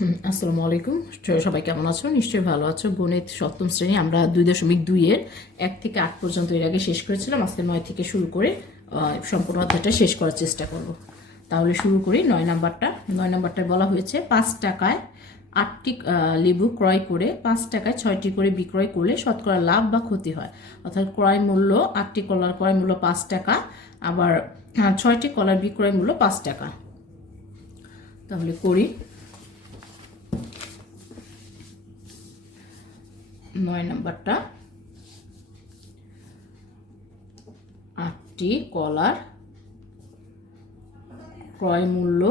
আসসালামু আলাইকুম। সবাই কেমন আছো? নিশ্চয়ই ভালো আছো। গণিত সপ্তম শ্রেণী আমরা 2.2 এর 1 থেকে 8 পর্যন্ত এর আগে শেষ করেছিলাম। আজকে 9 থেকে শুরু করে সম্পূর্ণ অধ্যায়টা শেষ করার চেষ্টা করব। তাহলে শুরু করি 9 নাম্বারটা। 9 নাম্বারটায় বলা হয়েছে 5 টাকায় 8টি লেবু ক্রয় করে 5 টাকায় 6টি করে বিক্রয় করলে শতকরা লাভ বা ক্ষতি হয়। অর্থাৎ ক্রয় মূল্য 8টি কলার ক্রয় মূল্য 5 টাকা, আবার 6টি কলার বিক্রয় মূল্য 5 টাকা। তাহলে করি। 9 নাম্বারটা, 8টি কলার ক্রয় মূল্য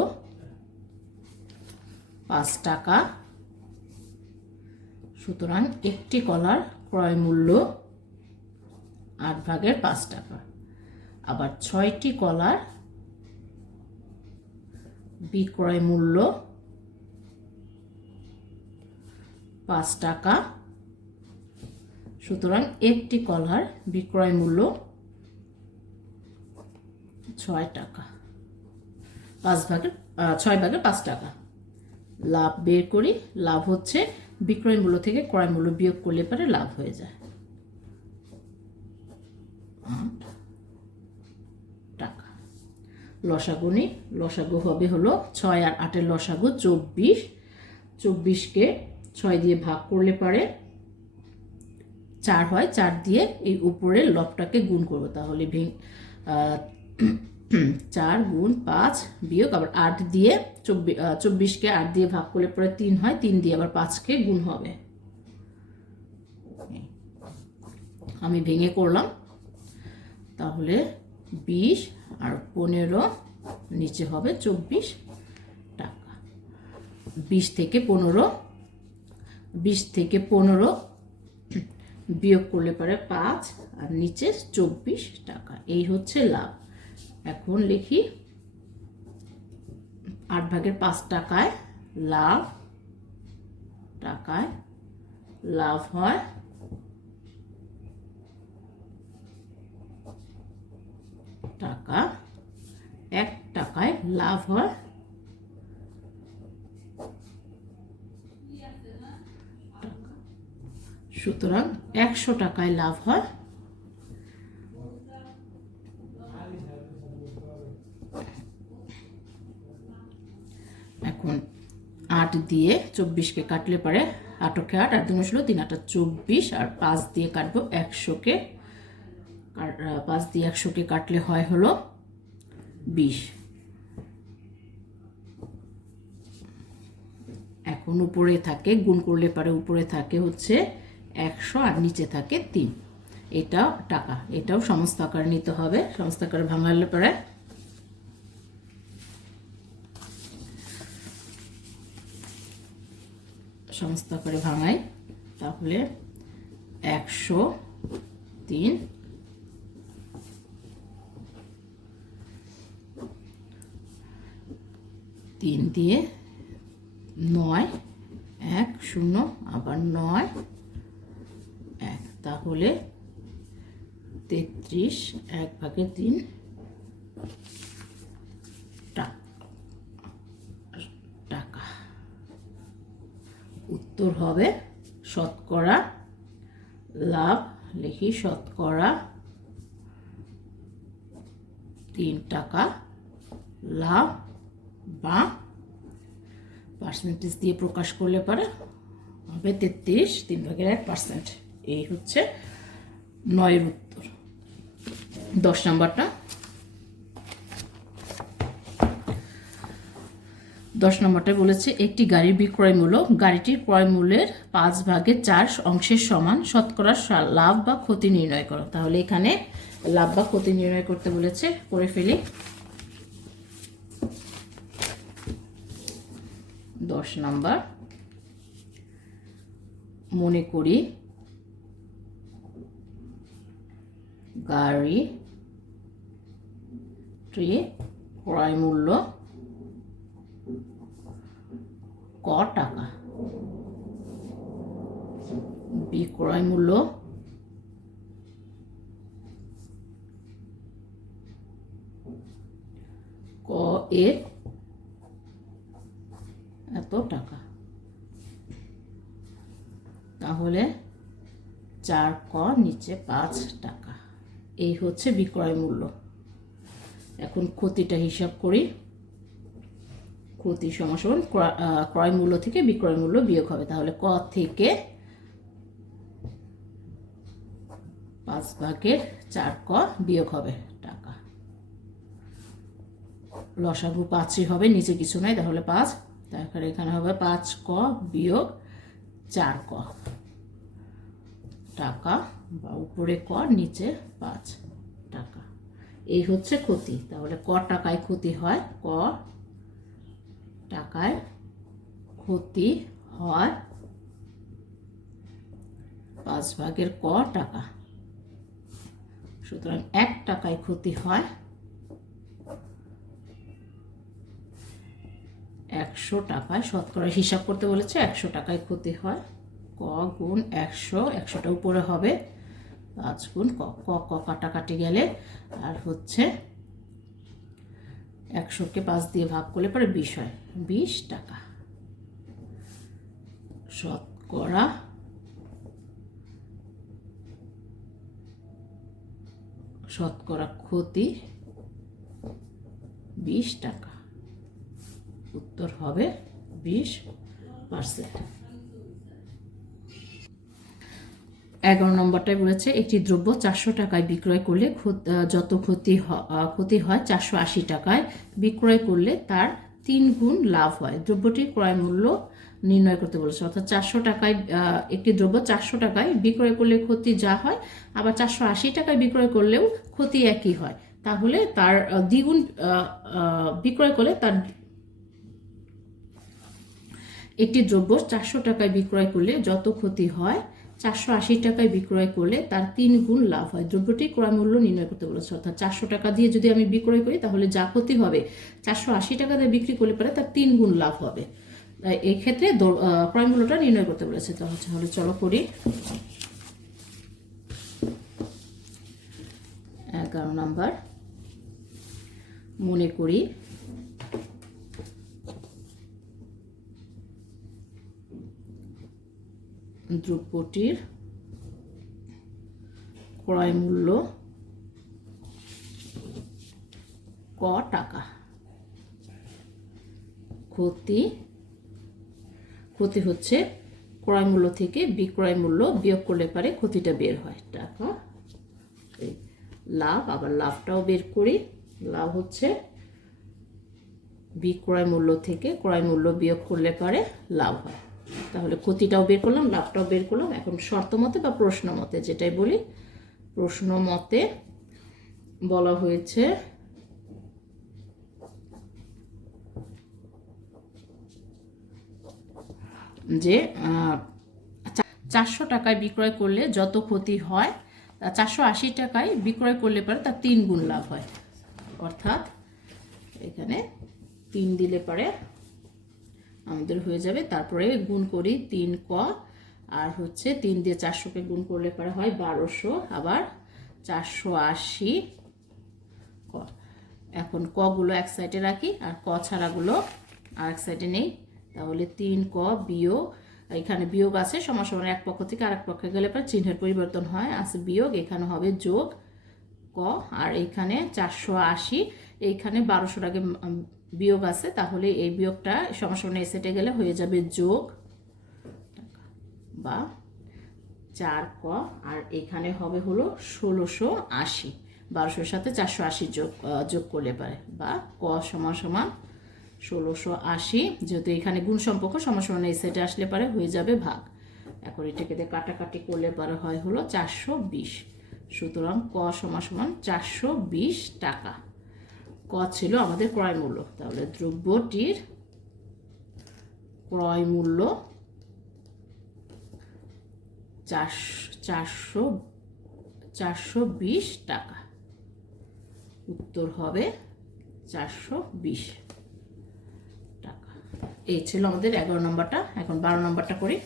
5 টাকা, সুতরাং একটি কলার ক্রয় মূল্য 8/5 টাকা। আবার 6টি কলার বিক্রয় মূল্য 5 টাকা, সুতরাং একটি কলার বিক্রয় মূল্য 6 টাকা, 6/5 টাকা। লাভ বের করি। লাভ হচ্ছে বিক্রয় মূল্য থেকে ক্রয় মূল্য বিয়োগ করলে পরে লাভ হয়ে যায় 8 টাকা। লসাগুনি, লসাগু হবে হলো 6 আর 8-এর লসাগু 24। 24কে 6 দিয়ে ভাগ করলে পরে 4 হয়। 4 দিয়ে এই উপরের লবটাকে গুণ করব। তাহলে 4 গুণ 5 বিয়োগ আবার 8 দিয়ে 24কে 8 দিয়ে ভাগ করলে পরে 3 হয়। 3 দিয়ে আবার 5কে গুণ হবে। আমি ভেঙে করলাম। তাহলে 20 আর 15 নিচে হবে 24 টাকা। 20 থেকে 15 বিয়োগ করলে পরে 5 আর নিচে 24 টাকা। এই হচ্ছে লাভ। এখন লিখি 8/5 টাকায় লাভ হয় টাকা। 1 টাকায় লাভ হয় টাকা। সুতরাং 100 টাকায় লাভ হয়। এখন 8 দিয়ে 24কে কাটলে পারে 8-কে 8 আর 2 ষোলো, 3 8 24 আর 5 দিয়ে কাটবো 100কে। 5 দিয়ে 100কে কাটলে হয় হলো 20। এখন উপরে থাকে, গুণ করলে পারে উপরে থাকে হচ্ছে 100 আর নিচে থাকে 3। এটা টাকা। এটাও সমস্ত আকারে নিতে হবে। সমস্ত আকারে ভাঙালে পারে সমস্ত আকারে ভাঙাই। তাহলে 103 3 দিয়ে 9 1 0 আবার 9 1, তাহলে 33 1/3 টাকা। উত্তর হবে শতকরা লাভ। লিখি শতকরা 3 টাকা লাভ, বা পার্সেন্টেজ দিয়ে প্রকাশ করলে পারে হবে 33 3/1%। এই হচ্ছে 9-এর উত্তর। 10 নাম্বারটা। 10 নম্বরটা বলেছে একটি গাড়ির বিক্রয় মূল্য গাড়িটির ক্রয় মূল্যের 5/4 অংশের সমান। শতকরা লাভ বা ক্ষতি নির্ণয় করো। তাহলে এখানে লাভ বা ক্ষতি নির্ণয় করতে বলেছে, করে ফেলি। 10 নাম্বার, মনে করি গাড়িটি ক্রয় মূল্য ক টাকা, বিক্রয় মূল্য ক এর এত টাকা। তাহলে 4 ক নিচে 5 টাকা, এই হচ্ছে বিক্রয় মূল্য। এখন ক্ষতিটা হিসাব করি। ক্ষতি সমান ক্রয় মূল্য থেকে বিক্রয় মূল্য বিয়োগ হবে, তাহলে ক থেকে 5/4 ক বিয়োগ হবে টাকা। লসাগু 5ই হবে, নিচে কিছু নাই, তাহলে 5। তারপরে এখানে হবে 5 ক বিয়োগ 4 ক টাকা, বা উপরে ক নিচে 5 টাকা, এই হচ্ছে ক্ষতি। তাহলে ক টাকায় ক্ষতি হয়, ক টাকায় ক্ষতি হয় 5/ক টাকা। সুতরাং 1 টাকায় ক্ষতি হয় 100 টাকায়, শতকরা হিসাব করতে বলেছে, 100 টাকায় ক্ষতি হয়। ক গুণ 100, 100টা উপরে হবে, 5 গুণ ক, ক কাটাকাটি গেলে আর হচ্ছে 100কে 5 দিয়ে ভাগ করলে পরে 20 হয়, 20 টাকা। শতকরা ক্ষতি 20 টাকা, উত্তর হবে 20%। 11 নম্বরটায় বলেছে একটি দ্রব্য 400 টাকায় বিক্রয় করলে যত ক্ষতি হয় 480 টাকায় বিক্রয় করলে তার 3 গুণ লাভ হয়। দ্রব্যটির ক্রয় মূল্য নির্ণয় করতে বলেছে, অর্থাৎ 400 টাকায় একটি দ্রব্য 400 টাকায় বিক্রয় করলে ক্ষতি যা হয়, আবার 480 টাকায় বিক্রয় করলেও ক্ষতি একই হয়। তাহলে তার দ্বিগুণ বিক্রয় করলে তার একটি দ্রব্য 400 টাকায় বিক্রয় করলে যত ক্ষতি হয় 480 টাকায় বিক্রয় করলে তার 3 গুণ লাভ হয়। দ্রব্যটির ক্রয় মূল্য নির্ণয় করতে বলেছে, অর্থাৎ 400 টাকা দিয়ে যদি আমি বিক্রয় করি তাহলে যা ক্ষতি হবে 480 টাকা দিয়ে বিক্রি করলে পরে তার 3 গুণ লাভ হবে। এই ক্ষেত্রে ক্রয় মূল্যটা নির্ণয় করতে বলেছে। তাহলে চলো করি। 11 নাম্বার, মনে করি দ্রব্যটির ক্রয় মূল্য ক টাকা। ক্ষতি হচ্ছে ক্রয় মূল্য থেকে বিক্রয় মূল্য বিয়োগ করলে পারে ক্ষতিটা বের হয় টাকা। লাভ, আবার লাভটাও বের করি। লাভ হচ্ছে বিক্রয় মূল্য থেকে ক্রয় মূল্য বিয়োগ করলে পারে লাভ হয়। তাহলে ক্ষতিটাও বের করলাম, লাভটাও বের করলাম। এখন শর্ত মতে বা প্রশ্ন মতে, যেটাই বলি, প্রশ্ন মতে বলা হয়েছে যে 400 টাকায় বিক্রয় করলে যত ক্ষতি হয় 480 টাকায় বিক্রয় করলে পারে তার 3 গুণ লাভ হয়। অর্থাৎ এখানে 3 দিলে পারে আমাদের হয়ে যাবে, তারপরে গুণ করি 3 ক, আর হচ্ছে 3 দিয়ে 400কে গুণ করলে পরে হয় 1200, আবার 480 ক। এখন কগুলো এক সাইডে রাখি আর ক ছাড়াগুলো আর এক সাইডে নেই। তাহলে 3 ক বিয়োগ, এখানে বিয়োগ আছে, সমান সমান এক পক্ষ থেকে আরেক পক্ষে গেলে পরে চিহ্নের পরিবর্তন হয়, আছে বিয়োগ, এখানে হবে যোগ ক, আর এইখানে 480, এইখানে 1200 আগে বিয়োগ আছে, তাহলে এই বিয়োগটা সমান সমান এই সেটে গেলে হয়ে যাবে যোগ বা 4 ক, আর এখানে হবে হলো 1680, 1200-র সাথে 480 যোগ করলে পারে, বা ক সমান সমান 1680, যেহেতু এখানে গুণ সম্পর্ক সমান সমান এই সেটে আসলে পারে হয়ে যাবে ভাগ। এখন এটাকে কাটাকাটি করলে পারে হয় হলো 420। সুতরাং ক সমান সমান 420 টাকা। ক ছিল আমাদের ক্রয় মূল্য। তাহলে দ্রব্যটির ক্রয় মূল্য 420 টাকা। উত্তর হবে 420 টাকা। এই ছিল আমাদের 11 নম্বরটা। এখন 12 নম্বরটা করি।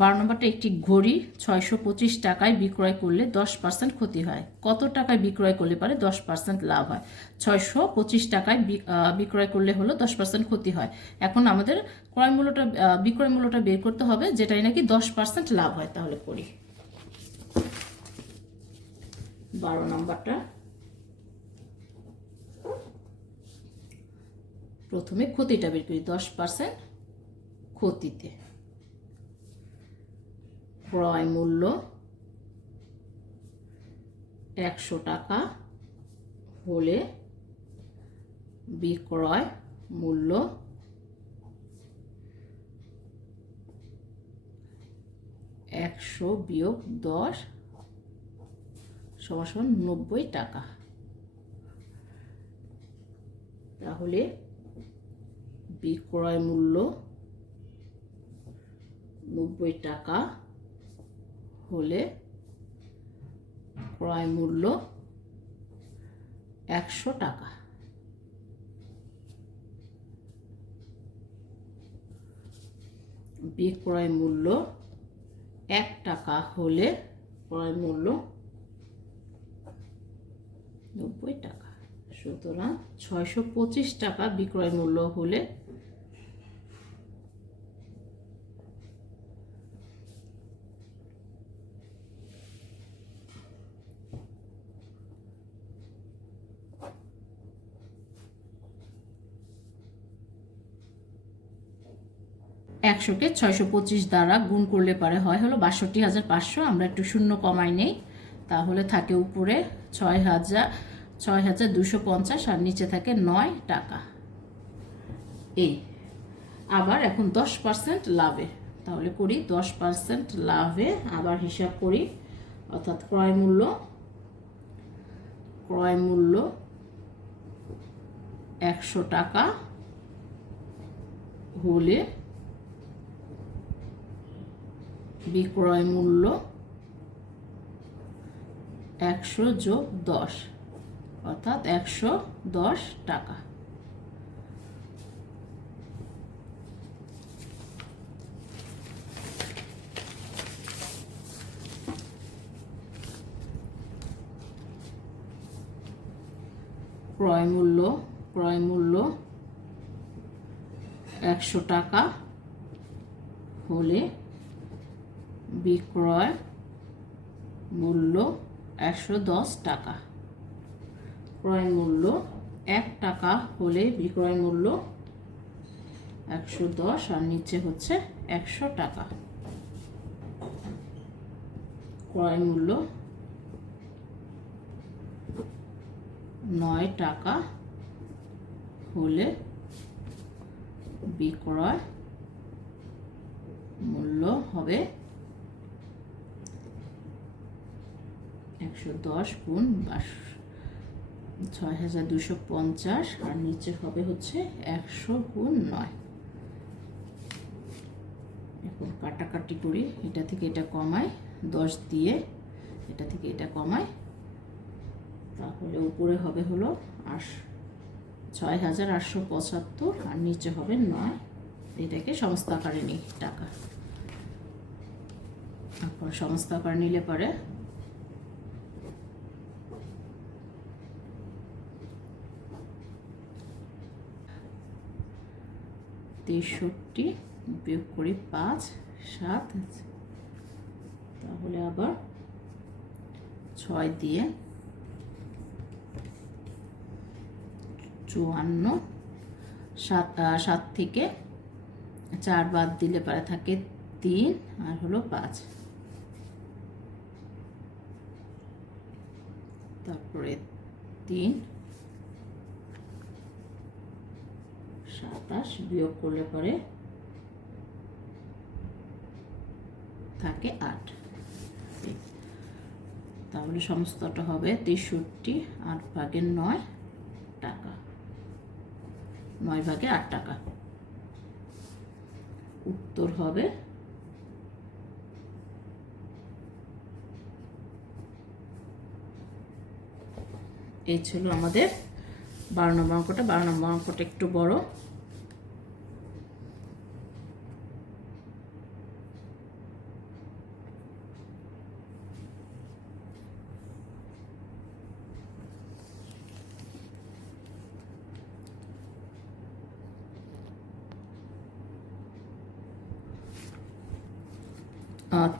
12 নম্বরটা একটি ঘড়ি 625 টাকায় বিক্রয় করলে 10% ক্ষতি হয়। কত টাকায় বিক্রয় করলে পারে 10% লাভ হয়? 625 টাকায় বিক্রয় করলে হলো 10% ক্ষতি হয়। এখন আমাদের ক্রয় মূল্যটা বিক্রয় মূল্যটা বের করতে হবে, যেটাই নাকি 10% লাভ হয়। তাহলে করি 12 নম্বরটা। প্রথমে ক্ষতিটা বের করি, 10% ক্ষতিতে ক্রয় মূল্য 100 টাকা হলে বিক্রয় মূল্য 100 বিয়োগ 10 সমান 90 টাকা। তাহলে বিক্রয় মূল্য 90 টাকা হলে ক্রয় মূল্য 100 টাকা। বিক্রয় মূল্য 1 টাকা হলে ক্রয় মূল্য 90 টাকা। সুতরাং 625 টাকা বিক্রয় মূল্য হলে একশোকে 625 দ্বারা গুণ করলে পারে হয় হলো ৬২,৫০০। আমরা একটু শূন্য কমাই নেই, তাহলে থাকে উপরে ৬,২৫০ আর নিচে থাকে 9 টাকা। এই আবার এখন 10% লাভে, তাহলে করি 10% লাভে আবার হিসাব করি। অর্থাৎ ক্রয় মূল্য 100 টাকা হলে বিক্রয় মূল্য 100 যোগ 10 অর্থাৎ 110 টাকা। ক্রয় মূল্য 100 টাকা হলে বিক্রয় মূল্য 110 টাকা। ক্রয় মূল্য 1 টাকা হলে বিক্রয় মূল্য 110 আর নিচে হচ্ছে 100 টাকা। ক্রয় মূল্য 9 টাকা হলে বিক্রয় মূল্য হবে 110 গুণ 6,250 আর নিচে হবে হচ্ছে 100 গুণ 9। এখন কাটাকাটি করি, এটা থেকে এটা কমাই 10 দিয়ে, এটা থেকে এটা কমাই, তাহলে উপরে হবে হলো 6,875 আর নিচে হবে 9। এটাকে সমস্ত আকারে নিই টাকা। তারপর সমস্ত আকার নিলে পরে তেষট্টি বিয়োগ করি 5 7, তাহলে আবার 6 দিয়ে 54, 7 থেকে 4 বাদ দিলে পারে থাকে 3 আর হলো 5, তারপরে 3 27 বিয়োগ করলে পরে থাকে 8। তাহলে সমস্তটা হবে 63 8 ভাগে 9 টাকা, 9 ভাগে 8 টাকা। উত্তর হবে এই ছিল আমাদের 12 নম্বর অঙ্কটা। 12 নম্বর অঙ্কটা একটু বড়।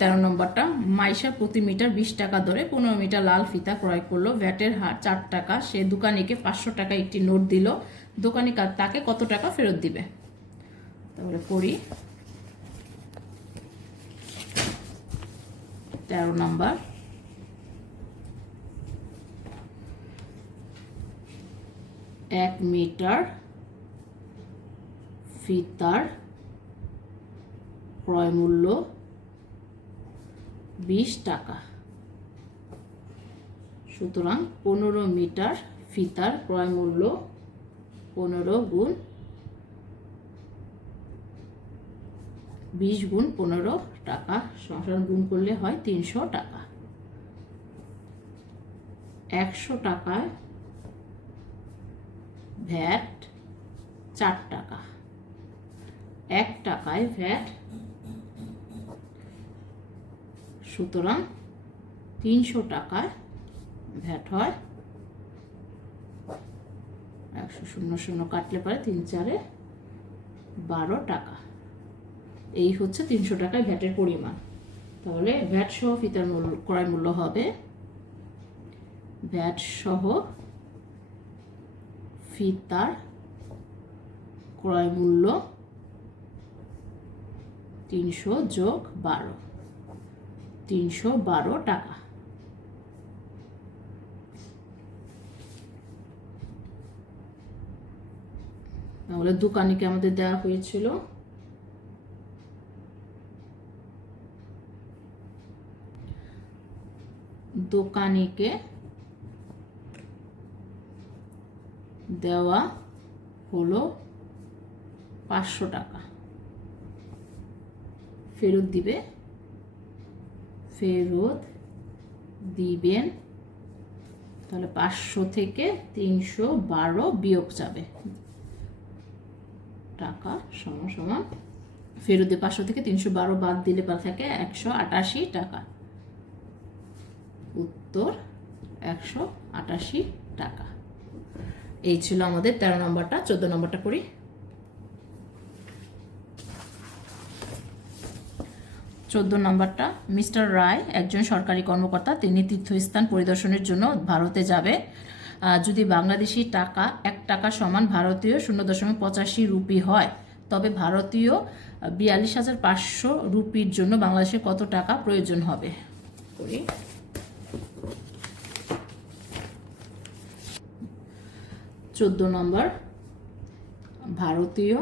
13 নম্বরটা, মাইশা প্রতি মিটার 20 টাকা ধরে 15 মিটার লাল ফিতা ক্রয় করলো, ভ্যাটের হার 4 টাকা। সে দোকানিকে 500 টাকা একটি নোট দিল, দোকানি তাকে কত টাকা ফেরত দিবে? তাহলে পড়ি। 13 নম্বর, 1 মিটার ফিতার ক্রয় মূল্য 20 টাকা। সুতরাং 15 মিটার ফিতার ক্রয় মূল্য 15 গুণ 20 গুণ 15 টাকা, সংসার গুণ করলে হয় 300 টাকা। 100 টাকায় ভ্যাট 4 টাকা, 1 টাকায় ভ্যাট, সুতরাং 300 টাকায় ভ্যাট হয় 100, 0 কাটলে পারে 3 4 12 টাকা। এই হচ্ছে 300 টাকায় ভ্যাটের পরিমাণ। তাহলে ভ্যাট সহ ফিতার ক্রয় মূল্য হবে, ভ্যাট সহ ফিতার ক্রয় মূল্য 300 যোগ 12, 312 টাকা। তাহলে দোকানিকে আমাদের দেওয়া হয়েছিল দোকানিকে দেওয়া হলো 500 টাকা, ফেরত দিবেন। তাহলে 500 থেকে 312 বিয়োগ যাবে টাকা, সমান ফেরত দিয়ে 500 থেকে 312 বাদ দিলে থাকে 188 টাকা। উত্তর 188 টাকা। এই ছিল আমাদের 13 নম্বরটা। 14 নম্বরটা করি। 14 নম্বরটা, মিস্টার রায় একজন সরকারি কর্মকর্তা। তিনি তীর্থস্থান পরিদর্শনের জন্য ভারতে যাবে। যদি বাংলাদেশি টাকা 1 টাকা সমান ভারতীয় 0.85 রুপি হয়, তবে ভারতীয় 42,500 রুপির জন্য বাংলাদেশে কত টাকা প্রয়োজন হবে? করি। 14 নম্বর, ভারতীয়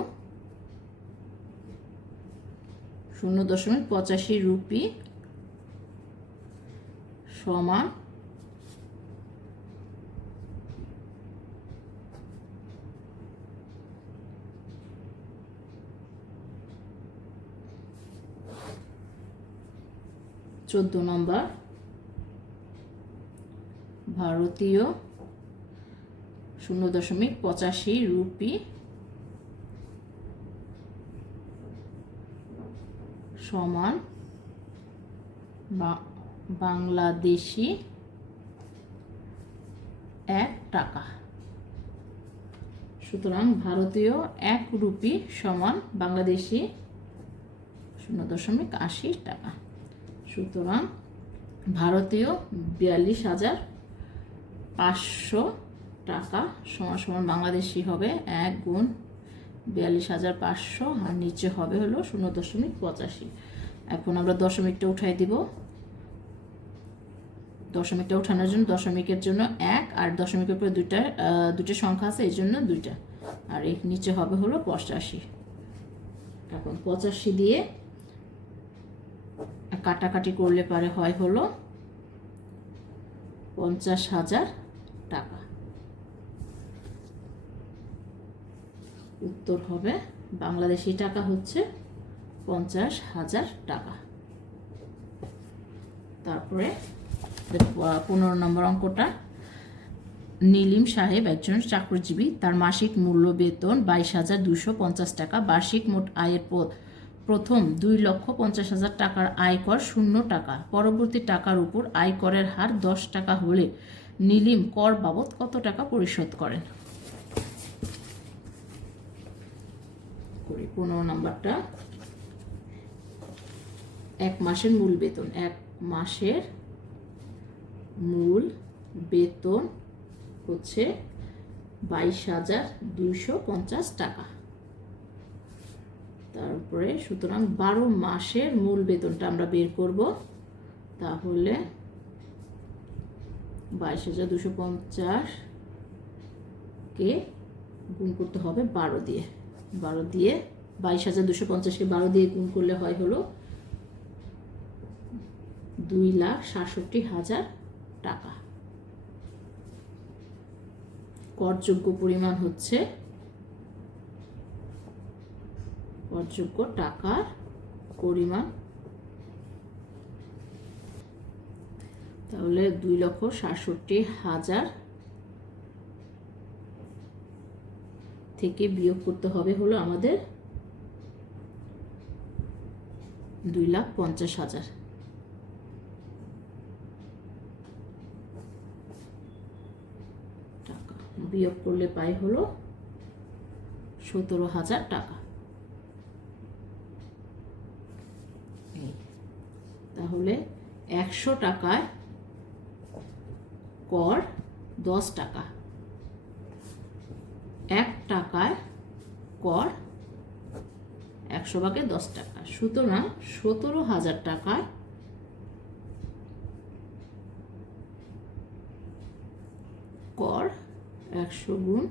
0.85 রুপি সমান নম্বর, ভারতীয় 0.85 রুপি সমান বাংলাদেশি 1 টাকা। সুতরাং ভারতীয় 1 রুপি সমান বাংলাদেশি 0.80 টাকা। সুতরাং ভারতীয় 42,500 টাকা সমান বাংলাদেশি হবে 1 গুণ 42,500, আর নিচে হবে হলো 0.85। এখন আমরা দশমিকটা উঠাই দিব। দশমিকটা উঠানোর জন্য দশমিকের জন্য 1, আর দশমিকের উপরে দুটো সংখ্যা আছে, এই জন্য 2টা, আর এর নিচে হবে হলো 85। এখন 85 দিয়ে কাটাকাটি করলে পারে হয় হলো 50,000 টাকা। উত্তর হবে বাংলাদেশি টাকা হচ্ছে 50,000 টাকা। তারপরে 15 নম্বর অঙ্কটা, নীলিম সাহেব একজন চাকরিজীবী। তার মাসিক মূল্য বেতন 22,250 টাকা। বার্ষিক মোট আয়ের প্রথম 2,50,000 টাকার আয়কর 0 টাকা। পরবর্তী টাকার উপর আয়করের হার 10 টাকা হলে নীলিম কর বাবদ কত টাকা পরিশোধ করেন? 15 নম্বরটা, এক মাসের মূল বেতন, এক মাসের মূল বেতন হচ্ছে 22,250 টাকা। তারপরে সুতরাং 12 মাসের মূল বেতনটা আমরা বের করব, তাহলে 22,250 কে গুণ করতে হবে 12 দিয়ে। 22,250কে 12 দিয়ে গুণ করলে হয় হলো 2,67,000 টাকা। করযোগ্য পরিমাণ হচ্ছে, করযোগ্য টাকার পরিমাণ তাহলে 2,67,000 থেকে বিয়োগ করতে হবে হলো আমাদের 2,50,000 টাকা। বিয়োগ করলে পাই হলো 17,000 টাকা। তাহলে 100 টাকায় কর 10 টাকা, 1 টাকায় কর 100 ভাগে 10 টাকা। সুতরাং 17,000 টাকায় কর 100 গুণ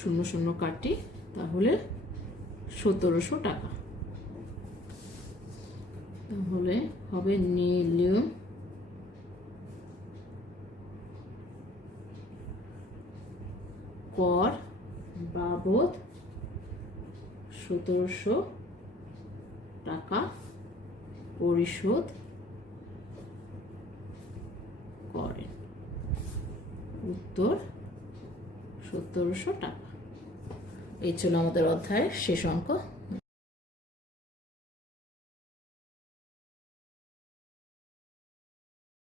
00 কাটি, তাহলে 1700 টাকা। তাহলে হবে নিলাম কর বাবদ 1700 টাকা পরিশোধ করেন। উত্তর 1700 টাকা। এই ছিল আমাদের অধ্যায়ের শেষ অঙ্ক।